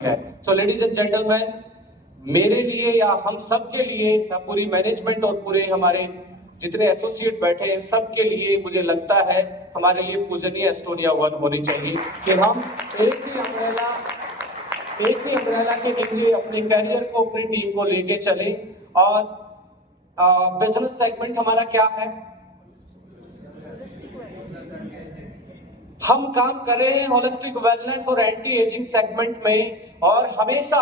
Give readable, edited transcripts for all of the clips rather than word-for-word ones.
है। So ladies and gentleman, मेरे लिए या हम सब के लिए, पूरी मैनेजमेंट और पूरे हमारे जितने एसोसिएट बैठे हैं सबके लिए मुझे लगता है हमारे लिए पूजनीय एस्टोनिया 1 होनी चाहिए कि हम एक ही अम्ब्रेला के नीचे अपने करियर को, अपनी टीम को लेके चले। और बिजनेस सेगमेंट हमारा क्या है? हम काम कर रहे हैं होलिस्टिक वेलनेस और एंटी एजिंग सेगमेंट में, और हमेशा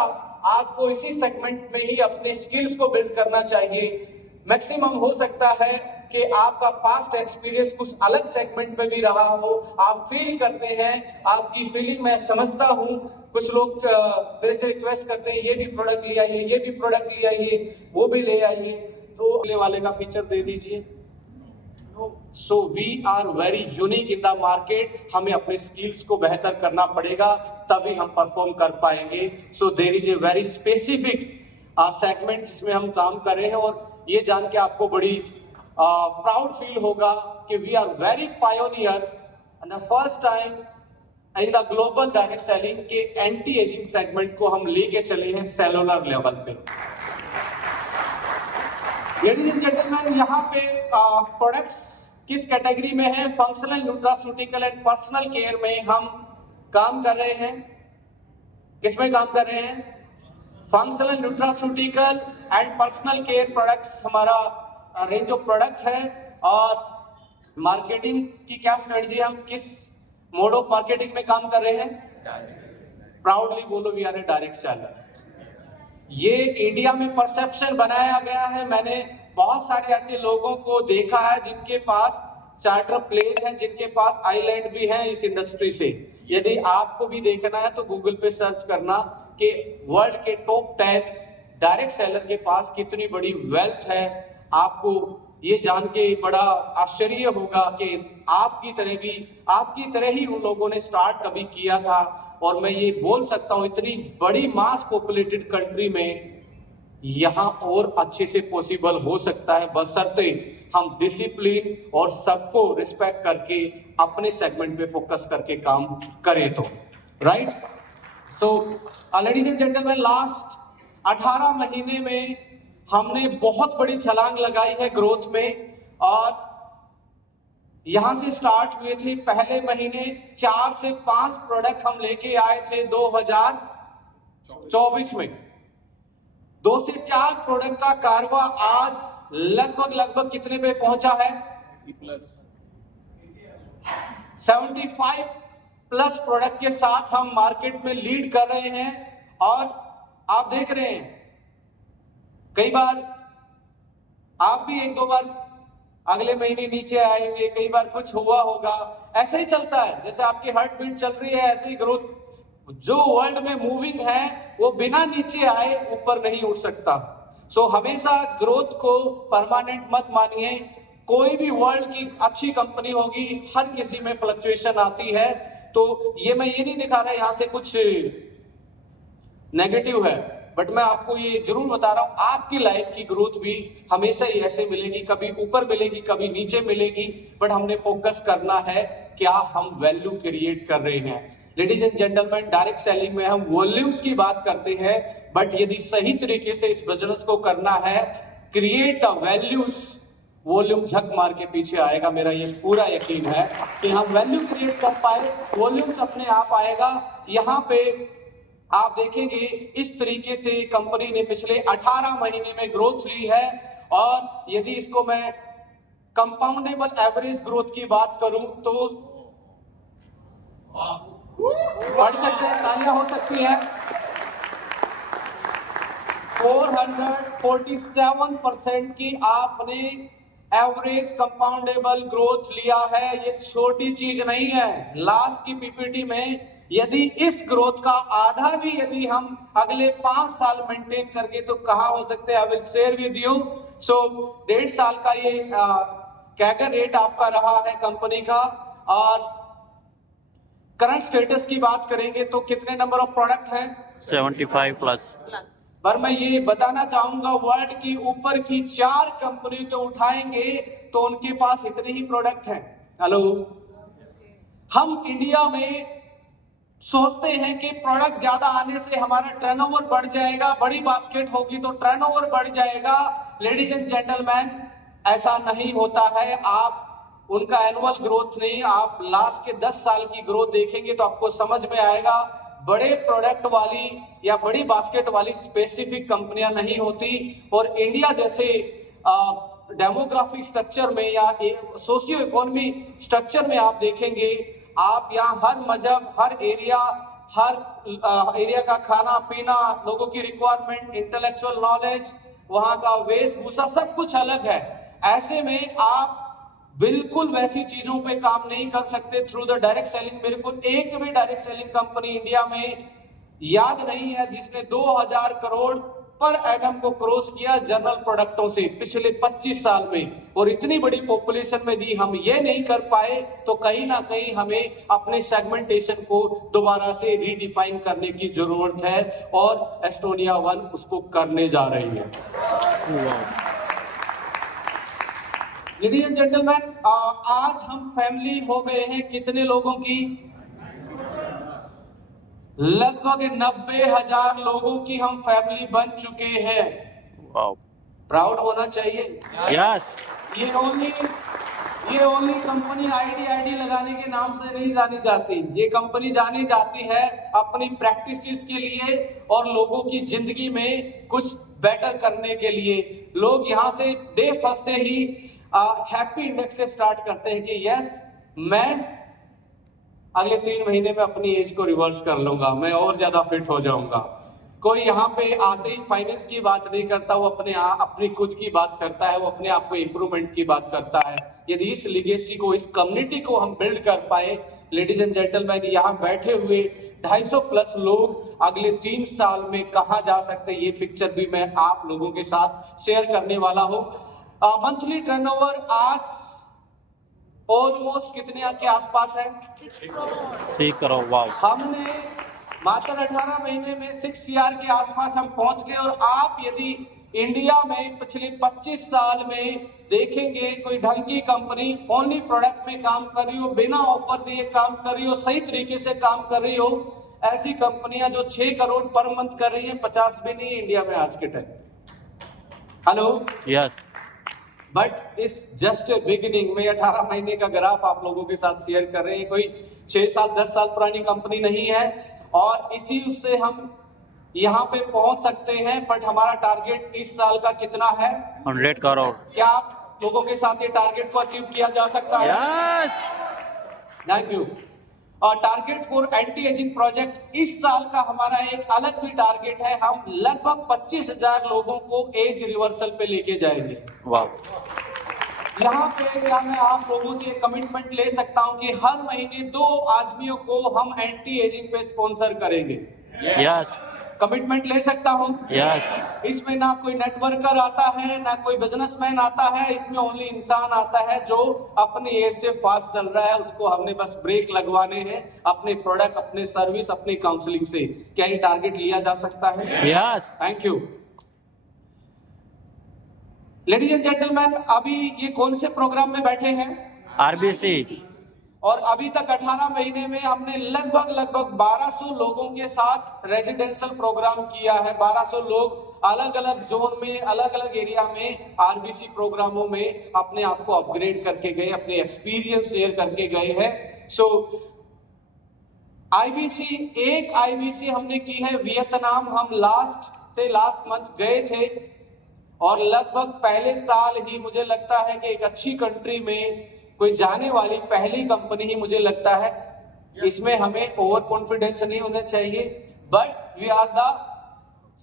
आपको इसी सेगमेंट में ही अपने स्किल्स को बिल्ड करना चाहिए। मैक्सिमम हो सकता है कि आपका पास्ट एक्सपीरियंस कुछ अलग सेगमेंट में भी रहा हो, आप फील करते हैं, आपकी फीलिंग मैं समझता हूं। कुछ लोग मेरे से रिक्वेस्ट करते हैं ये भी प्रोडक्ट ले आइए, ये भी प्रोडक्ट ले आइए, वो भी ले आइए, तो अगले वाले का फीचर दे दीजिए। So we are very unique in the market. हमें अपने स्किल्स को बेहतर करना पड़ेगा, तभी हम परफॉर्म कर पाएंगे। So there is a very specific segment जिसमें हम काम कर रहे हैं, और ये जान के आपको बड़ी प्राउड फील होगा कि we are very pioneer and the first time in the global direct selling के एंटी एजिंग सेगमेंट को हम लेके चले हैं सेलुलर लेवल पे। लेडीज एंड जेंटलमैन, यहाँ पे प्रोडक्ट्स किस कैटेगरी में है? Functional, nutraceutical and personal care में हम काम कर रहे हैं। किसमें काम कर रहे हैं? Functional, nutraceutical and personal care products हमारा रेंज ऑफ प्रोडक्ट है। और मार्केटिंग की क्या स्ट्रेटजी, हम किस मोड ऑफ मार्केटिंग में काम कर रहे हैं? प्राउडली बोलो, we are a direct seller. ये इंडिया में परसेप्शन बनाया गया है। मैंने बहुत सारे ऐसे लोगों को देखा है जिनके पास चार्टर प्लेन है, जिनके पास आइलैंड भी है इस इंडस्ट्री से। यदि आपको भी देखना है तो गूगल पे सर्च करना कि वर्ल्ड के टॉप 10 डायरेक्ट सेलर के पास कितनी बड़ी वेल्थ है। आपको ये जान के बड़ा आश्चर्य होगा कि आपकी तरह ही उन लोगों ने स्टार्ट कभी किया था। और मैं ये बोल सकता हूं, इतनी बड़ी मास पॉपुलेटेड कंट्री में यहां और अच्छे से पॉसिबल हो सकता है, बशर्ते हम डिसिप्लिन और सबको रिस्पेक्ट करके अपने सेगमेंट पे फोकस करके काम करें तो, राइट। तो लेडीज एंड जेंटलमैन, लास्ट 18 महीने में हमने बहुत बड़ी छलांग लगाई है ग्रोथ में। और यहां से स्टार्ट हुए थे, पहले महीने 4 से 5 प्रोडक्ट हम लेके आए थे 2024 में। 2 से 4 प्रोडक्ट का कारवा आज लगभग कितने पे पहुंचा है? 75 प्लस प्रोडक्ट के साथ हम मार्केट में लीड कर रहे हैं। और आप देख रहे हैं, कई बार आप भी 1-2 बार अगले महीने नीचे आएंगे, कई बार कुछ हुआ होगा, ऐसे ही चलता है। जैसे आपकी हार्ट बीट चल रही है, ऐसी ग्रोथ जो वर्ल्ड में मूविंग है वो बिना नीचे आए ऊपर नहीं उठ सकता। सो हमेशा ग्रोथ को परमानेंट मत मानिए। कोई भी वर्ल्ड की अच्छी कंपनी होगी, हर किसी में फ्लक्चुएशन आती है। तो ये मैं ये नहीं दिखा रहा यहां से कुछ नेगेटिव है, बट मैं आपको ये जरूर बता रहा हूं, आपकी लाइफ की ग्रोथ भी हमेशा ही ऐसे मिलेगी, कभी ऊपर मिलेगी, कभी नीचे मिलेगी। बट हमने फोकस करना है क्या हम वैल्यू क्रिएट कर रहे हैं। Ladies and gentleman, direct selling में हम वॉल्यूम्स की बात करते हैं, बट यदि सही तरीके से इस बिजनेस को करना है, क्रिएट अ वैल्यूज, वॉल्यूम झक मार के पीछे आएगा। मेरा ये पूरा यकीन है कि हम वैल्यू क्रिएट कर पाए, वॉल्यूम्स अपने आप आएगा। यहाँ पे आप देखेंगे इस तरीके से कंपनी ने पिछले 18 महीने में ग्रोथ ली है। और यदि इसको मैं कंपाउंडेबल एवरेज ग्रोथ की बात करूं तो बढ़ सकते हैं, तालियां हो सकती है। 447% की आपने एवरेज कंपाउंडेबल ग्रोथ लिया है। ये छोटी चीज नहीं है। लास्ट की पीपीटी में यदि इस ग्रोथ का आधा भी यदि हम अगले 5 साल मेंटेन करके तो कहां हो सकते हैं, I will share with you. So 1.5 साल का ये कैगर रेट आपका रहा है कंपनी का। और करंट स्टेटस की बात करेंगे तो कितने नंबर ऑफ प्रोडक्ट है? 75 प्लस। पर मैं ये बताना चाहूंगा, वर्ल्ड की ऊपर की 4 कंपनी को उठाएंगे तो उनके पास इतने ही प्रोडक्ट हैं। हेलो, हम इंडिया में सोचते हैं कि प्रोडक्ट ज्यादा आने से हमारा टर्नओवर बढ़ जाएगा, बड़ी बास्केट होगी तो टर्नओवर बढ़ जाएगा। लेडीज एंड जेंटलमैन, ऐसा नहीं होता है। आप उनका एनुअल ग्रोथ नहीं, आप लास्ट के 10 साल की ग्रोथ देखेंगे तो आपको समझ में आएगा। बड़े प्रोडक्ट वाली या बड़ी बास्केट वाली स्पेसिफिक कंपनियां नहीं होती। और इंडिया जैसे डेमोग्राफिक स्ट्रक्चर में या सोशियो इकोनॉमी स्ट्रक्चर में आप देखेंगे, आप यहाँ हर मजहब, हर एरिया का खाना पीना, लोगों की रिक्वायरमेंट, इंटेलेक्चुअल नॉलेज, वहां का वेशभूषा, सब कुछ अलग है। ऐसे में आप बिल्कुल वैसी चीजों पे काम नहीं कर सकते थ्रू द डायरेक्ट सेलिंग। मेरे को एक भी डायरेक्ट सेलिंग कंपनी इंडिया में याद नहीं है जिसने 2000 करोड़ पर एनम को क्रॉस किया जनरल प्रोडक्टों से पिछले 25 साल में। और इतनी बड़ी पॉपुलेशन में दी हम ये नहीं कर पाए, तो कहीं ना कहीं हमें अपने सेगमेंटेशन को दोबारा से रीडिफाइन करने की जरूरत है, और एस्टोनिया 1 उसको करने जा रही है। लेडीज एंड जेंटलमैन, आज हम फैमिली हो गए हैं कितने लोगों की? लगभग 90,000 लोगों की हम फैमिली बन चुके हैं। प्राउड होना चाहिए। यस। ये ओनली कंपनी आईडी लगाने के नाम से नहीं जानी जाती। ये कंपनी जानी जाती है अपनी प्रैक्टिसेस के लिए और लोगों की जिंदगी में कुछ बेटर करने के लिए। लोग यहाँ से डे फर्स्ट से ही हैप्पी इंडेक्स से स्टार्ट करते हैं कि यस, मैं अगले 3 महीने में अपनी एज को रिवर्स कर लूंगा, मैं और ज्यादा फिट हो जाऊंगा। कोई यहाँ पे आते ही फाइनेंस की बात नहीं करता, वो अपनी खुद की बात करता है, वो अपने आप को इंप्रूवमेंट की बात करता है। यदि इस लिगेसी को, इस कम्युनिटी को हम बिल्ड कर पाए, लेडीज एंड जेंटलमैन, यहाँ बैठे हुए 250 प्लस लोग अगले 3 साल में कहाँ जा सकते हैं, ये पिक्चर भी मैं आप लोगों के साथ शेयर करने वाला हूँ। मंथली टर्नओवर आज ऑलमोस्ट कितने के आसपास है? 6 करोड़। वाव। हमने मात्र 18 महीने में 6 CR के आसपास हम पहुंच गए। और आप यदि इंडिया में पिछले 25 साल में देखेंगे, कोई ढंग की कंपनी ओनली प्रोडक्ट में काम कर रही हो, बिना ऑफर दिए काम कर रही हो, सही तरीके से काम कर रही हो, ऐसी कंपनियां जो 6 करोड़ पर मंथ कर रही है, 50 भी नहीं इंडिया में आज के टाइम। हेलो। यस। बट इस जस्ट बिगिनिंग में 18 महीने का ग्राफ आप लोगों के साथ शेयर कर रहे हैं। कोई 6 साल 10 साल पुरानी कंपनी नहीं है, और इसी उससे हम यहाँ पे पहुंच सकते हैं। बट हमारा टारगेट इस साल का कितना है? 100 करोड़। क्या आप लोगों के साथ ये टारगेट को अचीव किया जा सकता है? यस। Thank you. और target for anti ageing project, इस साल का हमारा एक अलग भी टारगेट है। हम लगभग 25,000 लोगों को एज रिवर्सल पे लेके जाएंगे। वाह। यहाँ पे क्या मैं आप लोगों से कमिटमेंट ले सकता हूँ कि हर महीने 2 आदमियों को हम एंटी एजिंग पे स्पॉन्सर करेंगे? यस। कमिटमेंट ले सकता हूँ? यस। इसमें ना कोई नेटवर्कर आता है, ना कोई बिजनेसमैन आता है, इसमें ओनली इंसान आता है जो अपनी एज से फास्ट चल रहा है। उसको हमने बस ब्रेक लगवाने हैं अपने प्रोडक्ट, अपने सर्विस, अपनी काउंसलिंग से। क्या ये टारगेट लिया जा सकता है? Yes. Thank you. Ladies and gentleman, अभी ये कौन से प्रोग्राम में बैठे हैं? RBC। और अभी तक 18 महीने में हमने लगभग 1200 लोगों के साथ रेजिडेंशियल प्रोग्राम किया है। 1200 लोग अलग अलग जोन में, अलग अलग एरिया में RBC प्रोग्रामों में अपने आप को अपग्रेड करके गए, अपने एक्सपीरियंस शेयर करके गए हैं। सो एक IBC हमने की है वियतनाम। हम लास्ट मंथ गए थे, और लगभग पहले साल ही मुझे लगता है कि एक अच्छी कंट्री में कोई जाने वाली पहली कंपनी ही मुझे लगता है। इसमें हमें ओवर कॉन्फिडेंस नहीं होना चाहिए, but we are the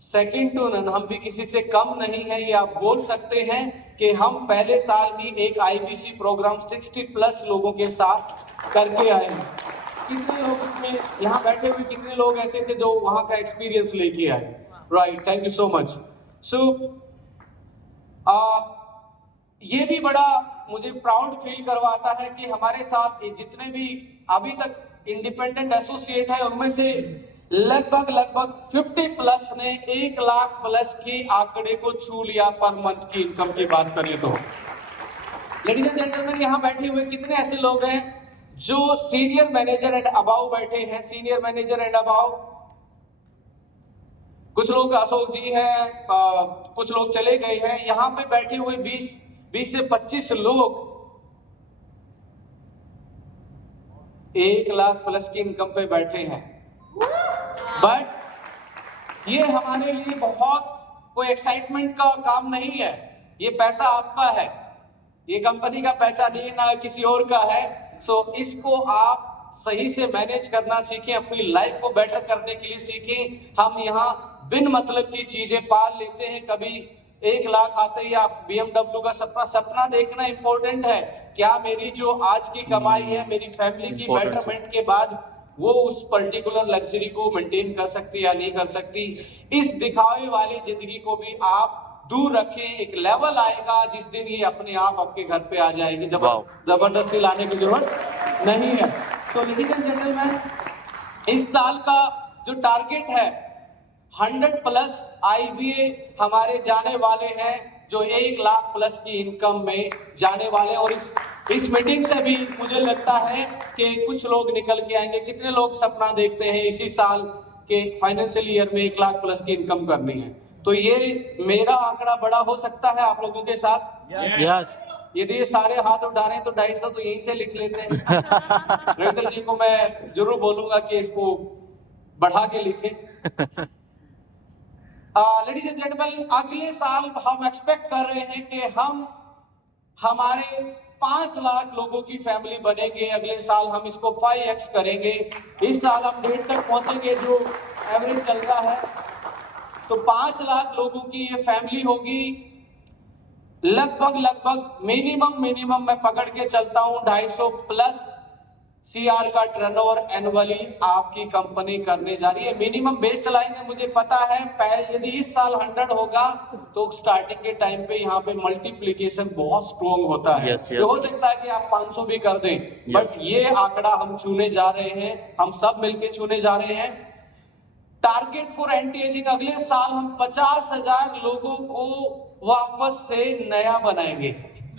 second to none. हम भी किसी से कम नहीं है, ये आप बोल सकते हैं कि हम पहले साल ही एक IBC प्रोग्राम 60+ लोगों के साथ करके आए हैं। कितने लोग इसमें यहाँ बैठे हुए, कितने लोग ऐसे थे जो वहां का एक्सपीरियंस लेके आए? Right, thank you so much. So ये भी बड़ा मुझे प्राउड फील करवाता है कि हमारे साथ जितने भी अभी तक इंडिपेंडेंट एसोसिएट है, उनमें से लगभग 50+ ने 1 लाख प्लस की आंकड़े को छू लिया पर मंथ की इनकम की बात करें तो। लेडीज एंड जेंटलमैन, यहाँ बैठे हुए कितने ऐसे लोग हैं जो सीनियर मैनेजर एंड अबाव बैठे हैं, सीनियर मैनेजर एंड अबाव, कुछ लोग अशोक जी हैं, कुछ लोग चले गए हैं, यहां पे बैठे हुए 20 से 25 लोग 1 लाख प्लस की इनकम पे बैठे हैं। बट ये हमारे लिए बहुत कोई एक्साइटमेंट का काम नहीं है। ये पैसा आपका है, ये कंपनी का पैसा नहीं, ना किसी और का है। सो इसको आप सही से मैनेज करना सीखें, अपनी लाइफ को बेटर करने के लिए सीखें। हम यहाँ बिन मतलब की चीजें पाल लेते हैं। कभी 1 लाख आते ही आप BMW का सपना देखना इंपॉर्टेंट है। क्या मेरी जो आज की कमाई है मेरी फैमिली की बेटरमेंट के बाद वो उस पर्टिकुलर लग्जरी को मेंटेन कर सकती या नहीं कर सकती। इस दिखावे वाली जिंदगी को भी आप दूर रखें। एक लेवल आएगा जिस दिन ये अपने आप आपके घर पे आ जाएगी, जबरदस्ती लाने की जरूरत नहीं है। तो लेडीज एंड जेंटलमैन, इस साल का जो टारगेट है 100 प्लस IBA हमारे जाने वाले हैं, जो 1 लाख प्लस की इनकम में जाने वाले। और इस मीटिंग से भी मुझे लगता है कि कुछ लोग निकल के आएंगे। कितने लोग सपना देखते हैं इसी साल के फाइनेंशियल ईयर में 1 लाख प्लस की इनकम करनी है? तो ये मेरा आंकड़ा बड़ा हो सकता है आप लोगों के साथ। यस। यदि ये सारे हाथ उठा रहे हैं तो 250 तो यहीं से लिख लेते हैं। रविंद्र जी को मैं जरूर बोलूंगा कि इसको बढ़ा के लिखे। लेडीज एंड जेंटलमैन, अगले साल हम एक्सपेक्ट कर रहे हैं कि हम हमारे 5 लाख लोगों की फैमिली बनेंगे। अगले साल हम इसको 5x करेंगे। इस साल हम 1.5 तक पहुंचेंगे जो एवरेज चल रहा है। तो 5 लाख लोगों की ये फैमिली होगी। लगभग मिनिमम मैं पकड़ के चलता हूं 250 प्लस CR का टर्नओवर एनुअली आपकी कंपनी करने जा रही है। मिनिमम बेस लाइन है, मुझे पता है। पहले यदि इस साल 100 होगा तो स्टार्टिंग के टाइम पे यहाँ पे मल्टीप्लिकेशन बहुत स्ट्रॉन्ग होता है। yes. हो सकता है कि आप 500 भी कर दें, बट ये आंकड़ा हम छूने जा रहे हैं, हम सब मिलके छूने जा रहे हैं। टारगेट फॉर एंटी एजिंग, अगले साल हम 50,000 लोगों को वापस से नया बनाएंगे।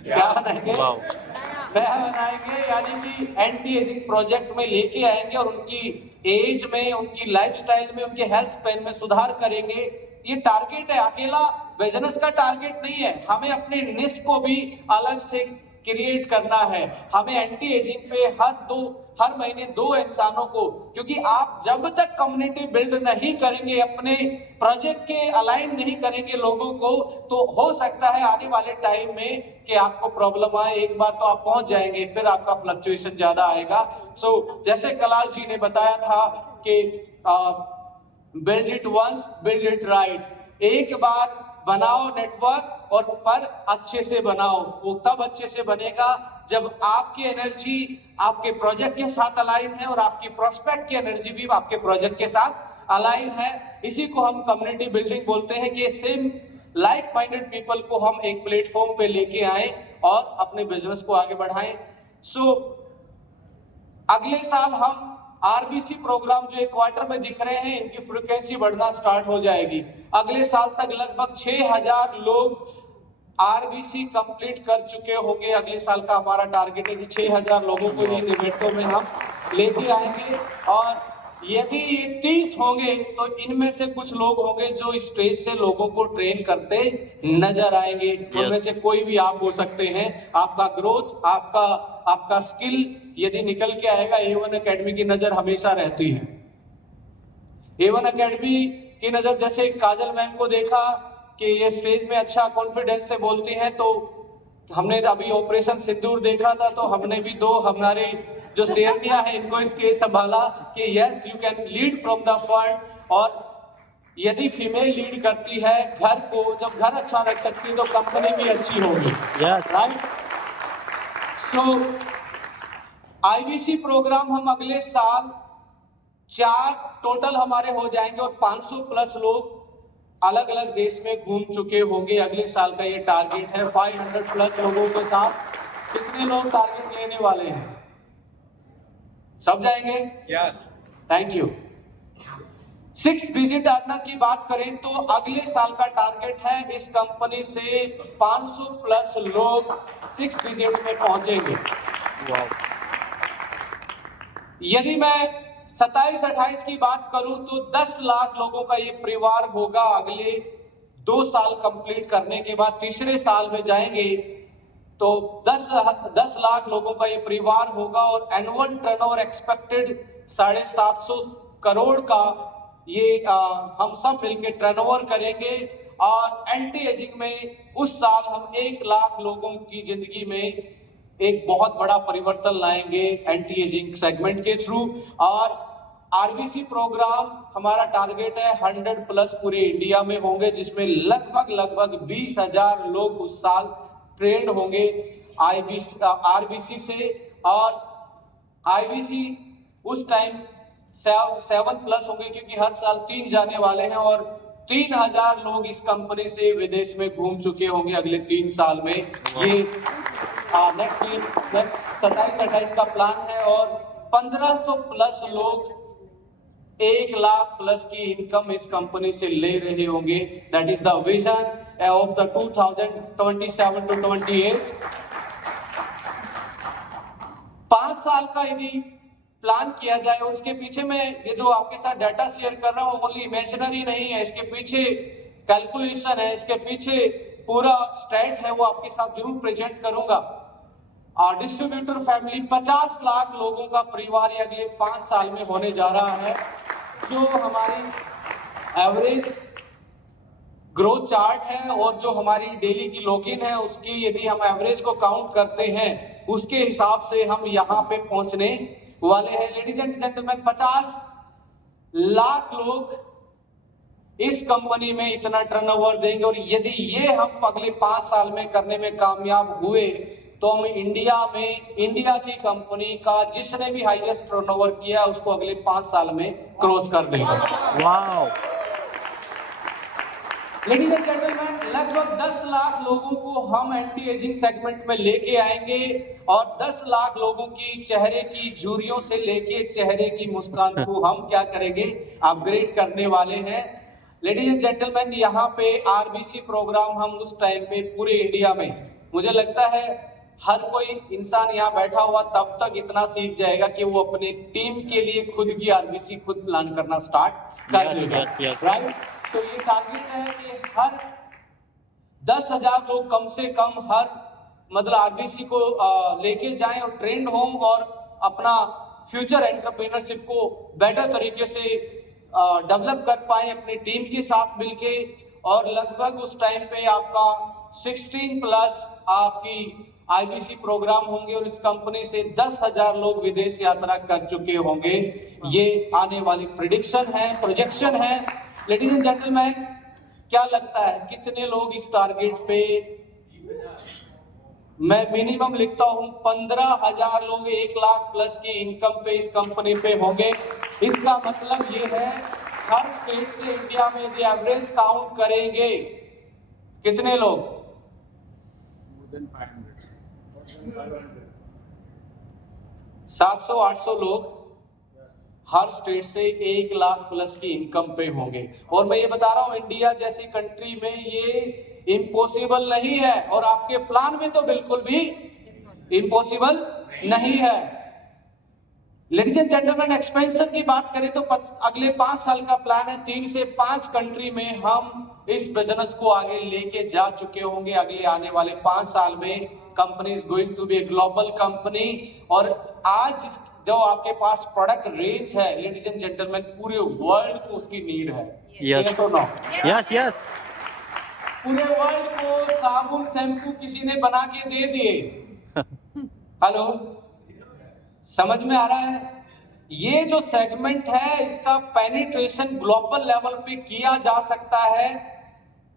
क्या बनाएंगे? नया बनाएंगे, यानी कि एंटी एजिंग प्रोजेक्ट में लेके आएंगे और उनकी एज में, उनकी लाइफस्टाइल में, उनके हेल्थ स्पैन में सुधार करेंगे। ये टारगेट है, अकेला बिजनेस का टारगेट नहीं है। हमें अपने निश को भी अलग से क्रिएट करना है। हमें एंटी एजिंग पे हर महीने 2 इंसानों को, क्योंकि आप जब तक कम्युनिटी बिल्ड नहीं करेंगे, अपने प्रोजेक्ट के अलाइन नहीं करेंगे लोगों को, तो हो सकता है आने वाले टाइम में कि आपको प्रॉब्लम आए। एक बार तो आप पहुंच जाएंगे, फिर आपका फ्लक्चुएशन ज्यादा आएगा। सो जैसे कलाल जी ने बताया था कि build it once, build it right. एक बार बनाओ नेटवर्क, और पर अच्छे से बनाओ। वो तब अच्छे से बनेगा जब आपकी एनर्जी आपके प्रोजेक्ट के साथ अलाइन है और आपकी प्रोस्पेक्ट की एनर्जी भी आपके प्रोजेक्ट के साथ अलाइन है। इसी को हम कम्युनिटी बिल्डिंग बोलते हैं कि सेम लाइक माइंडेड पीपल को हम एक प्लेटफॉर्म पे लेके आए और अपने बिजनेस को आगे बढ़ाएं। सो अगले साल हम RBC प्रोग्राम जो एक क्वार्टर में दिख रहे हैं, इनकी फ्रीक्वेंसी बढ़ना स्टार्ट हो जाएगी। अगले साल तक लगभग 6,000 लोग RBC कंप्लीट कर चुके होंगे। अगले साल का हमारा टारगेट है कि 6,000 लोगों को इन इवेंटों में हम लेके आएंगे। और यदि ये 30 होंगे तो इनमें से कुछ लोग होंगे जो इस स्टेज से लोगों को ट्रेन करते नजर आएंगे। उनमें से कोई भी आप हो सकते हैं। आपका ग्रोथ, आपका स्किल यदि निकल के आएगा, A1 अकेडमी की नजर हमेशा रहती है। A1 अकेडमी की नजर, जैसे काजल मैम को देखा कि ये स्टेज में अच्छा कॉन्फिडेंस से बोलती हैं, तो हमने अभी ऑपरेशन सिंदूर देखा था, तो हमने भी 2 हमारे जो शेरनिया है इनको इसके संभाला कि yes you can lead from the front. और यदि फीमेल लीड करती है घर को, जब घर अच्छा रख सकती है तो कंपनी भी अच्छी होगी। राइट। सो IBC प्रोग्राम हम अगले साल 4 टोटल हमारे हो जाएंगे और 500 प्लस लोग अलग अलग देश में घूम चुके होंगे। अगले साल का ये टारगेट है 500 प्लस लोगों के साथ। कितने लोग टारगेट लेने वाले हैं? सब जाएंगे? Yes. Thank you. 6 digit earner की बात करें तो अगले साल का टारगेट है इस कंपनी से 500 प्लस लोग 6 डिजिट में पहुंचेंगे। यदि मैं 27-28 की बात करूं तो 10 लाख लोगों का ये परिवार होगा। अगले 2 साल कंप्लीट करने के बाद तीसरे साल में जाएंगे तो 10 लाख लोगों का ये परिवार होगा और एनुअल टर्नओवर एक्सपेक्टेड 750 करोड़ का ये हम सब मिलकर टर्नओवर करेंगे। और एंटी एजिंग में उस साल हम 1 लाख लोगों की जिंदगी में एक बहुत बड़ा परिवर्तन लाएंगे एंटी एजिंग सेगमेंट के थ्रू। और आरबीसी प्रोग्राम हमारा टारगेट है 100+ पूरे इंडिया में होंगे, जिसमें लगभग 20,000 लोग उस साल ट्रेंड होंगे आरबीसी से। और आईबीसी उस टाइम 7+ होंगे, क्योंकि हर साल 3 जाने वाले हैं और 3,000 लोग इस कंपनी से विदेश में घूम चुके होंगे अगले 3 साल में। ये नेक्स्ट 27-28 का प्लान है और 1500+ लोग 1 लाख+ की इनकम इस कंपनी से ले रहे होंगे। That is the vision of the 2027 to 28। 5 साल का यदि प्लान किया जाए और उसके पीछे में ये जो आपके साथ डाटा शेयर कर रहा हूं ओनली इमेजिनरी नहीं है, इसके पीछे कैलकुलेशन है, इसके पीछे पूरा स्टैट है, वो आपके साथ जरूर प्रेजेंट करूंगा। और डिस्ट्रीब्यूटर फैमिली 50 लाख लोगों का परिवार ये अगले 5 साल में होने जा रहा है। जो हमारी एवरेज ग्रोथ चार्ट है और जो हमारी डेली की लॉगिन है उसकी यदि हम एवरेज को काउंट करते हैं उसके हिसाब से हम यहाँ पे पहुंचने वाले हैं। लेडीज एंड जेंटलमैन, 50 लाख लोग इस कंपनी में इतना टर्नओवर देंगे और यदि ये हम अगले 5 साल में करने में कामयाब हुए तो हम इंडिया की कंपनी का जिसने भी हाईएस्ट टर्नओवर किया उसको अगले 5 साल में क्रॉस कर देंगे। वाओ। लेडीज एंड जेंटलमैन, लगभग 10 लाख लोगों को हम एंटी एजिंग सेगमेंट में लेके आएंगे और 10 लाख लोगों की चेहरे की झुर्रियों से लेके चेहरे की मुस्कान को हम क्या करेंगे, अपग्रेड करने वाले हैं। लेडीज एंड जेंटलमैन, यहाँ पे आरबीसी प्रोग्राम हम उस टाइम पे पूरे इंडिया में, मुझे लगता है हर कोई इंसान यहाँ बैठा हुआ तब तक इतना सीख जाएगा कि वो अपने टीम के लिए खुद की आरबीसी खुद प्लान करना स्टार्ट कर देगा। राइट? तो ये टारगेट है कि हर 10,000 लोग कम से कम हर मतलब आरबीसी को लेके जाएं और ट्रेंड हों और अपना फ्यूचर एंटरप्रेन्योरशिप को बेटर तरीके से डेवलप कर पाए अपनी टीम के साथ मिलके। और लगभग उस टाइम पे आपका 16+ आपकी आईबीसी प्रोग्राम होंगे और इस कंपनी से 10,000 लोग विदेश यात्रा कर चुके होंगे। ये आने वाली प्रेडिक्शन है, प्रोजेक्शन है। लेडीज एंड जेंटलमैन, क्या लगता है कितने लोग इस टारगेट पे? मैं मिनिमम लिखता हूं 15,000 लोग 1 लाख+ की इनकम पे इस कंपनी पे होंगे। इसका मतलब ये है हर स्टेट से इंडिया में यदि एवरेज काउंट करेंगे कितने लोग? 700-800 लोग हर स्टेट से 1 लाख+ की इनकम पे होंगे। और मैं ये बता रहा हूं इंडिया जैसी कंट्री में ये इम्पॉसिबल नहीं है और आपके प्लान में तो बिल्कुल भी इम्पॉसिबल नहीं है। लेडीज एंड जेंटलमैन, एक्सपेंशन की बात करें तो अगले 5 साल का प्लान है 3 से 5 कंट्री में हम इस बिजनेस को आगे लेके जा चुके होंगे। अगले आने वाले 5 साल में company is going to be a global company. और आज जो आपके पास प्रोडक्ट रेंज है लेडीज एंड जेंटलमैन, पूरे वर्ल्ड को उसकी नीड है। यस तो नो यस यस। पूरे वर्ल्ड को साबुन शैम्पू किसी ने बना के दे दिए। हेलो, समझ में आ रहा है? ये जो सेगमेंट है इसका पेनिट्रेशन ग्लोबल लेवल पे किया जा सकता है।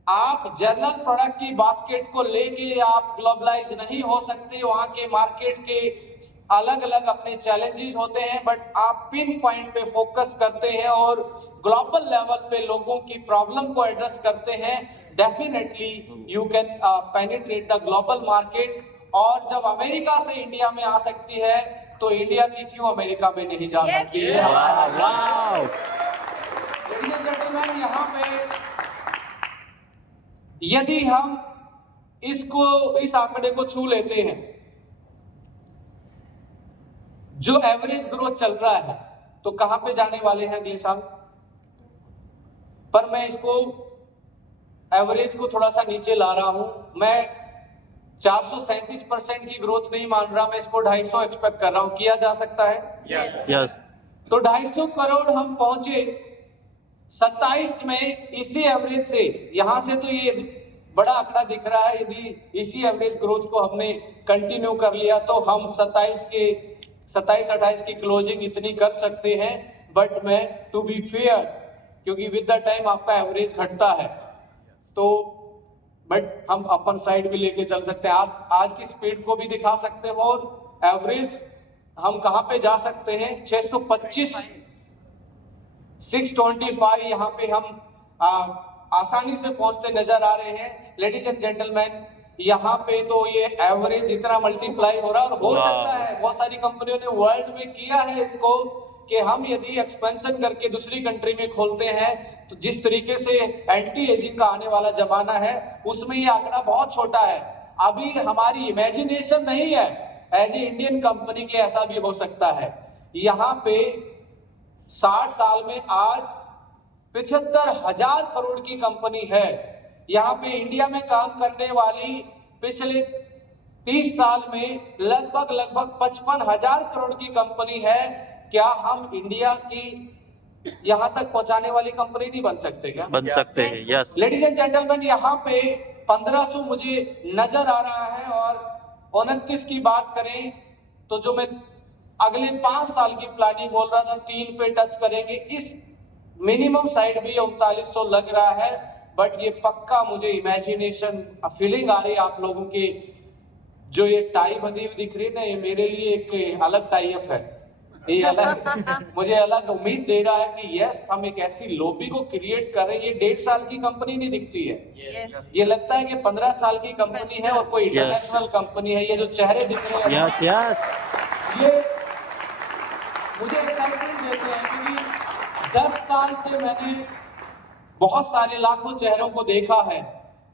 आप जनरल प्रोडक्ट की बास्केट को लेके आप ग्लोबलाइज नहीं हो सकते, वहां के मार्केट के अलग अलग अपने चैलेंजेस होते हैं, बट आप पिन पॉइंट पे फोकस करते हैं और ग्लोबल लेवल पे लोगों की प्रॉब्लम को एड्रेस करते हैं। Definitely you can penetrate the global market. और जब अमेरिका से इंडिया में आ सकती है तो इंडिया की क्यों अमेरिका में नहीं जा सकती है? लेडीज एंड जेंटलमैन, यहाँ पे यदि हम इस आंकड़े को छू लेते हैं जो एवरेज ग्रोथ चल रहा है तो कहां पे जाने वाले हैं अगले साल? पर मैं इसको एवरेज को थोड़ा सा नीचे ला रहा हूं। मैं 437% की ग्रोथ नहीं मान रहा, मैं इसको 250 एक्सपेक्ट कर रहा हूं। किया जा सकता है? यस तो 250 करोड़ हम पहुंचे 27 में इसी एवरेज से। यहां से तो ये बड़ा आंकड़ा दिख रहा है, यदि इसी एवरेज ग्रोथ को हमने कंटिन्यू कर लिया तो हम 27-28 की क्लोजिंग इतनी कर सकते हैं। बट मैं टू बी फेयर, क्योंकि विद द टाइम आपका एवरेज घटता है, तो बट हम अपन साइड भी लेके चल सकते हैं। आज की स्पीड को भी दिखा सकते हो और एवरेज हम कहां पे जा सकते हैं? 625 625 यहाँ पे हम आसानी से पहुंचते नजर आ रहे हैं। लेडीज एंड जेंटलमैन, यहाँ पे तो ये एवरेज इतना मल्टीप्लाई हो रहा है और हो सकता है बहुत सारी कंपनियों ने वर्ल्ड में किया है इसको कि हम यदि एक्सपेंशन करके दूसरी कंट्री में खोलते हैं तो जिस तरीके से एंटी एजिंग का आने वाला जमाना है उसमें ये आंकड़ा बहुत छोटा है। अभी हमारी इमेजिनेशन नहीं है, एज ए इंडियन कंपनी के ऐसा भी हो सकता है। यहाँ पे 60 साल में आज 75,000 करोड़ की कंपनी है। यहाँ पे इंडिया में काम करने वाली पिछले 30 साल में लगभग 55,000 करोड़ की कंपनी है। क्या हम इंडिया की यहाँ तक पहुंचाने वाली कंपनी नहीं बन सकते क्या? बन सकते हैं। यस लेडीज एंड जेंटलमैन, यहाँ पे 1500 मुझे नजर आ रहा है और 29 की बात करें तो जो मैं अगले 5 साल की प्लानिंग बोल रहा था 3 पे टच करेंगे, इस मिनिमम साइड भी 3900 लग रहा है। बट ये पक्का मुझे इमेजिनेशन फीलिंग आ रही है। आप लोगों के जो ये टाई बंधी हुई दिख रही है ना, ये मेरे लिए एक अलग टाई अप है। ये अलग मुझे अलग उम्मीद दे रहा है कि यस, हम एक ऐसी लॉबी को क्रिएट कर रहे हैं। ये 1.5 साल की कंपनी नहीं दिखती है, ये लगता है कि 15 साल की कंपनी है और कोई इंटरनेशनल कंपनी है। ये जो चेहरे दिख रहे हैं यस यस ये मुझे एक्साइटमेंट देते हैं, क्योंकि 10 साल से मैंने बहुत सारे लाखों चेहरों को देखा है,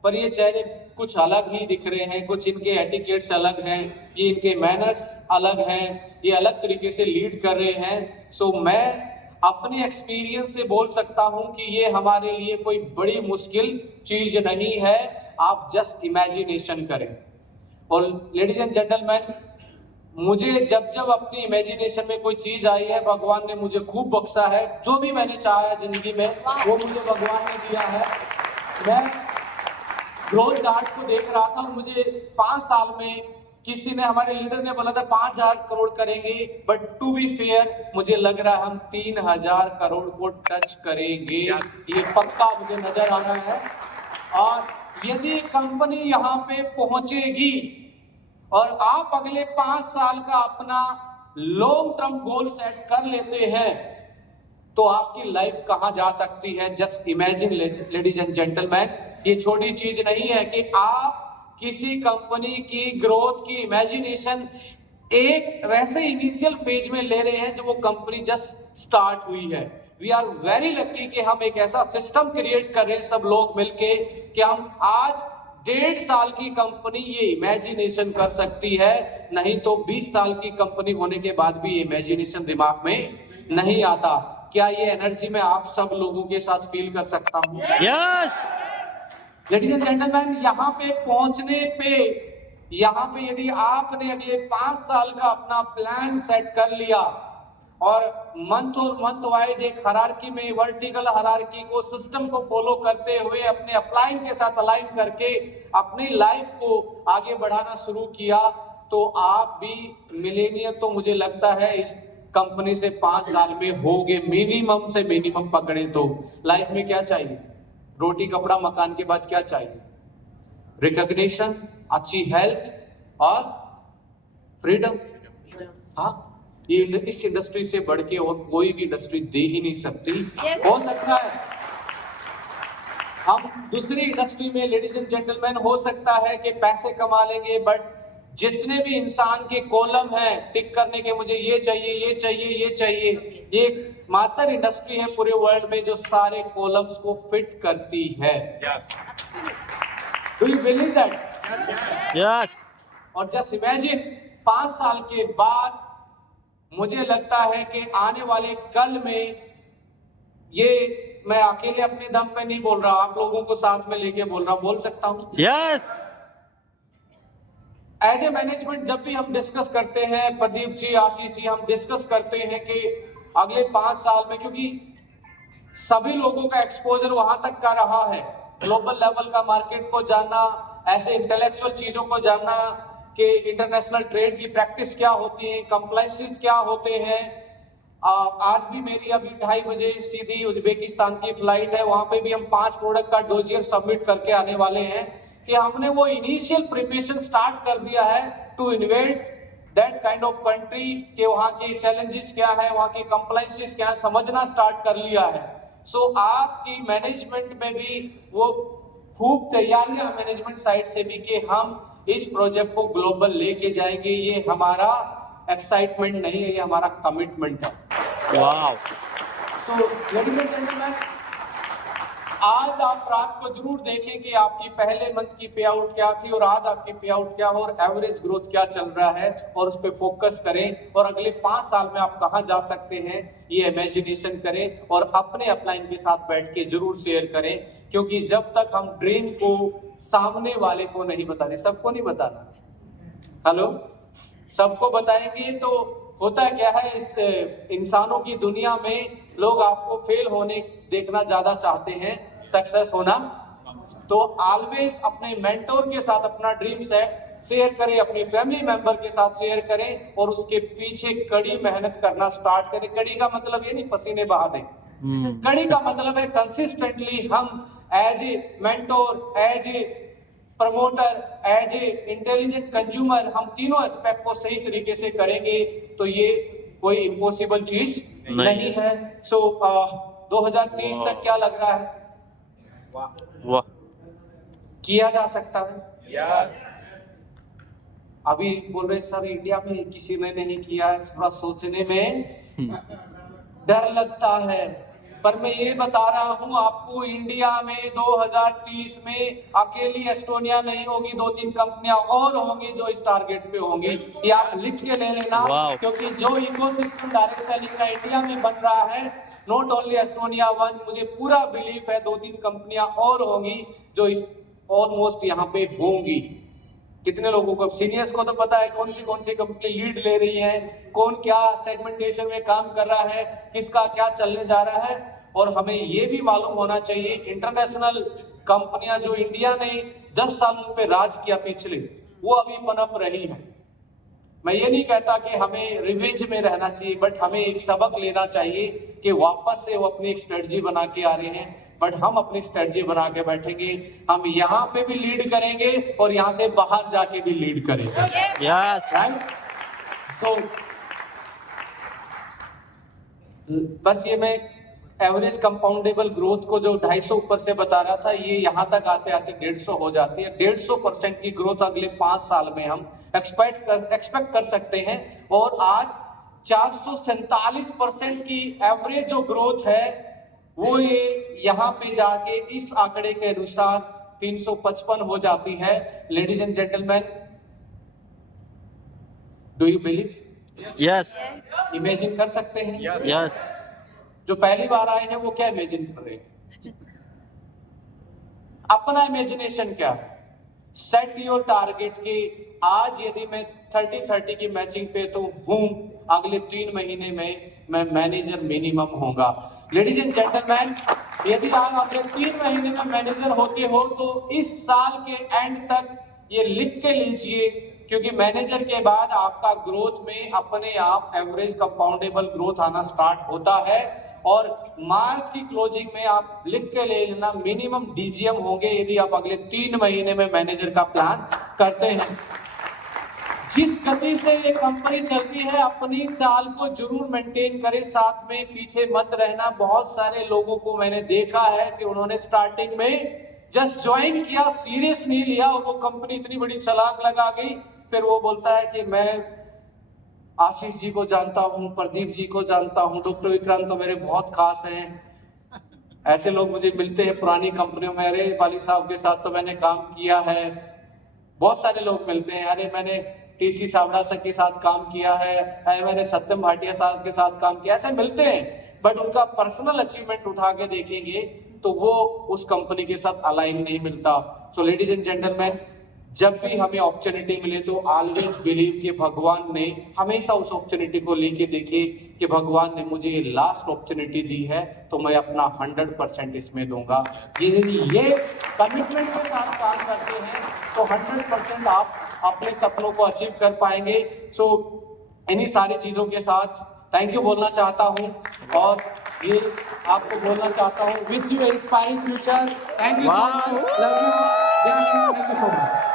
पर ये चेहरे कुछ अलग ही दिख रहे हैं। कुछ इनके एटिकेट्स अलग हैं, ये इनके मैनर्स अलग हैं, ये अलग तरीके से लीड कर रहे हैं। सो मैं अपने एक्सपीरियंस से बोल सकता हूं कि ये हमारे लिए कोई बड़ी मुश्किल चीज नहीं है। आप जस्ट इमेजिनेशन करें। और लेडीज एंड जेंटलमैन, मुझे जब जब अपनी इमेजिनेशन में कोई चीज आई है, भगवान ने मुझे खूब बख्शा है। जो भी मैंने चाहा है जिंदगी में वो मुझे भगवान ने दिया है। मैं ग्रोथ चार्ट को देख रहा था और मुझे 5 साल में किसी ने, हमारे लीडर ने बोला था 5,000 करोड़ करेंगे, बट टू बी फेयर मुझे लग रहा है हम 3,000 करोड़ को टच करेंगे, ये पक्का मुझे नजर आ रहा है। और यदि कंपनी यहाँ पे पहुंचेगी और आप अगले 5 साल का अपना लॉन्ग टर्म गोल सेट कर लेते हैं तो आपकी लाइफ कहां जा सकती है? Just imagine ladies and gentleman, ये छोटी चीज नहीं है कि आप किसी कंपनी की ग्रोथ की इमेजिनेशन एक वैसे इनिशियल फेज में ले रहे हैं जब वो कंपनी जस्ट स्टार्ट हुई है। वी आर वेरी लकी कि हम एक ऐसा सिस्टम क्रिएट कर रहे हैं सब लोग मिलके कि हम आज 1.5 साल की कंपनी ये इमेजिनेशन कर सकती है। नहीं तो 20 साल की कंपनी होने के बाद भी इमेजिनेशन दिमाग में नहीं आता। क्या ये एनर्जी मैं आप सब लोगों के साथ फील कर सकता हूं? यस लेडीज एंड जेंटलमैन, यहाँ पे पहुंचने पे, यहाँ पे यदि आपने अगले 5 साल का अपना प्लान सेट कर लिया और मंथ वाइज एक हायरार्की में, वर्टिकल हायरार्की को, सिस्टम को फॉलो करते हुए अपने अपलाइन के साथ अलाइन करके अपनी लाइफ को आगे बढ़ाना शुरू किया तो आप भी मिलेनियर तो मुझे लगता है इस कंपनी से 5 साल में होगे। मिनिमम से मिनिमम पकड़े तो लाइफ में क्या चाहिए? रोटी कपड़ा मकान के बाद क्या चाहिए? रिकॉग्निशन, अच्छी हेल्थ और फ्रीडम। हाँ, ये इस इंडस्ट्री से बढ़ के और कोई भी इंडस्ट्री दे ही नहीं सकती। हो सकता है हम दूसरी इंडस्ट्री में, लेडीज एंड जेंटलमैन, हो सकता है कि पैसे कमा लेंगे, बट जितने भी इंसान के कॉलम हैं टिक करने के, मुझे ये चाहिए, ये चाहिए, ये चाहिए, ये मात्र इंडस्ट्री है पूरे वर्ल्ड में जो सारे कॉलम्स को फिट करती है। Do you believe that? Yes और जस्ट इमेजिन 5 साल के बाद मुझे लगता है कि आने वाले कल में ये मैं अकेले अपने दम पे नहीं बोल रहा, आप लोगों को साथ में लेके बोल रहा हूं, बोल सकता हूं। Yes. एज ए मैनेजमेंट जब भी हम डिस्कस करते हैं, प्रदीप जी, आशीष जी, हम डिस्कस करते हैं कि अगले 5 साल में, क्योंकि सभी लोगों का एक्सपोजर वहां तक का रहा है, ग्लोबल लेवल का मार्केट को जानना, ऐसे इंटेलेक्चुअल चीजों को जानना कि इंटरनेशनल ट्रेड की प्रैक्टिस क्या होती है, कंप्लायंसेस क्या होते हैं। आज भी मेरी अभी 2:30 बजे सीधी उज्बेकिस्तान की फ्लाइट है, वहां पे भी हम 5 प्रोडक्ट का डोजियर सबमिट करके आने वाले हैं कि हमने वो इनिशियल प्रिपरेशन स्टार्ट कर दिया है to invade that kind of country के वहां के चैलेंजेस क्या है, वहां के कंप्लायंसेस क्या है, समझना स्टार्ट कर लिया है। सो आपकी मैनेजमेंट में भी वो खूब तैयारियां मैनेजमेंट साइड से भी कि हम इस प्रोजेक्ट को ग्लोबल लेके जाएंगे। ये हमारा एक्साइटमेंट नहीं है, ये हमारा कमिटमेंट है। Wow. तो लेडीज एंड जेंटलमैन, आज आप रात को जरूर देखें कि आपकी पहले मंथ की पे आउट क्या थी और आज आपकी पे आउट क्या हो और एवरेज ग्रोथ क्या चल रहा है, और उस पर फोकस करें और अगले 5 साल में आप कहां जा सकते हैं ये इमेजिनेशन करें और अपने अपलाइन के साथ बैठ के जरूर शेयर करें। क्योंकि जब तक हम ड्रीम को सामने वाले को नहीं बताते, सबको नहीं बताना, हेलो, सबको बताएंगे तो होता क्या है, इस इंसानों की दुनिया में लोग आपको फेल होने देखना ज्यादा चाहते हैं, सक्सेस होना। तो ऑलवेज अपने मेंटोर के साथ अपना ड्रीम सेट शेयर करें, अपने फैमिली मेंबर के साथ शेयर करें और उसके पीछे कड़ी मेहनत करना स्टार्ट करें। कड़ी का मतलब ये नहीं पसीने बहा दें, कड़ी का मतलब है कंसिस्टेंटली हम as a mentor, as a promoter, as a intelligent consumer, हम तीनों एस्पेक्ट को सही तरीके से करेंगे तो ये कोई इम्पॉसिबल चीज नहीं है। सो 2030 तक क्या लग रहा है वाह, किया जा सकता है? अभी बोल रहे सर इंडिया में किसी ने नहीं किया है, थोड़ा सोचने में डर लगता है, पर मैं ये बता रहा हूं आपको, इंडिया में 2030 में अकेली एस्टोनिया नहीं होगी, 2-3 कंपनियां और होंगी जो इस टारगेट पे होंगी। ये आप लिख के ले लेना, क्योंकि जो इकोसिस्टम डायरेक्ट सेलिंग का इंडिया में बन रहा है, नॉट ओनली एस्टोनिया 1, मुझे पूरा बिलीफ है 2-3 कंपनियां और होंगी जो इस ऑलमोस्ट यहाँ पे होंगी। कितने लोगों को, सीनियर्स को तो पता है कौन सी कंपनी लीड ले रही है, कौन क्या सेगमेंटेशन में काम कर रहा है, किसका क्या चलने जा रहा है। और हमें ये भी मालूम होना चाहिए इंटरनेशनल कंपनियां जो इंडिया ने 10 सालों पे राज किया पिछले, वो अभी पनप रही है। मैं ये नहीं कहता कि हमें रिवेंज में रहना चाहिए, बट हमें एक सबक लेना चाहिए कि वापस से वो अपनी एक स्ट्रेटजी बना के आ रहे हैं, बट हम अपनी स्ट्रेटजी बना के बैठेंगे, हम यहाँ पे भी लीड करेंगे और यहाँ से बाहर जाके भी लीड करेंगे। Yes. राइट? तो बस ये मैं एवरेज कंपाउंडेबल ग्रोथ को जो 250 ऊपर से बता रहा था, ये यहाँ तक आते आते 150 हो जाती है। 150% की ग्रोथ अगले 5 साल में हम एक्सपेक्ट कर सकते हैं। और आज 447% की एवरेज जो ग्रोथ है वो ये यहाँ पे जाके इस आंकड़े के अनुसार 355 हो जाती है। Ladies and gentleman, do you believe? Yes. Imagine कर सकते हैं? Yes. जो पहली बार आए हैं वो क्या इमेजिन कर रहे हैं? अपना इमेजिनेशन क्या है? सेट योर टारगेट की आज यदि मैं 30-30 की मैचिंग पे तो हूं, अगले 3 महीने में मैं मैनेजर मिनिमम होगा। लेडीज एंड जेंटलमैन, यदि आप अगले 3 महीने में मैनेजर होते हो तो इस साल के एंड तक ये लिख के लीजिए, क्योंकि मैनेजर के बाद आपका ग्रोथ में अपने आप एवरेज कंपाउंडेबल ग्रोथ आना स्टार्ट होता है। और मार्च की क्लोजिंग में आप लिख के ले लेना, मिनिमम डीजीएम होंगे यदि आप अगले 3 महीने में मैनेजर का प्लान करते हैं। जिस गति से ये कंपनी चलती है, अपनी चाल को जरूर मेंटेन करें, साथ में पीछे मत रहना। बहुत सारे लोगों को मैंने देखा है कि उन्होंने स्टार्टिंग में जस्ट ज्वाइन किया, सीरियस नहीं लिया और वो कंपनी इतनी बड़ी छलांग लगा गई। फिर वो बोलता है कि मैं आशीष जी को जानता हूं, प्रदीप जी को जानता हूं, डॉक्टर विक्रांत तो मेरे बहुत खास हैं। ऐसे लोग मुझे मिलते हैं पुरानी कंपनियों में, अरे वाली साहब के साथ तो मैंने काम किया है। बहुत सारे लोग मिलते हैं, अरे मैंने टीसी सावड़ा सर के साथ काम किया है, मैंने सत्यम भाटिया साहब के साथ काम किया, ऐसे मिलते हैं, बट उनका पर्सनल अचीवमेंट उठा के देखेंगे तो वो उस कंपनी के साथ अलाइन नहीं मिलता। सो लेडीज एंड जेंटलमैन, जब भी हमें अपॉर्चुनिटी मिले तो ऑलवेज बिलीव कि भगवान ने हमेशा उस अपॉर्चुनिटी को लेके देखे कि भगवान ने मुझे ये लास्ट अपॉर्चुनिटी दी है तो मैं अपना 100% इसमें दूंगा। ये कमिटमेंट के साथ काम करते हैं तो 100% आप अपने सपनों को अचीव कर पाएंगे। सो इन्हीं सारी चीजों के साथ थैंक यू बोलना चाहता हूँ और ये आपको बोलना चाहता हूँ, wish you inspiring future. Thank you so much, love you, thank you so much.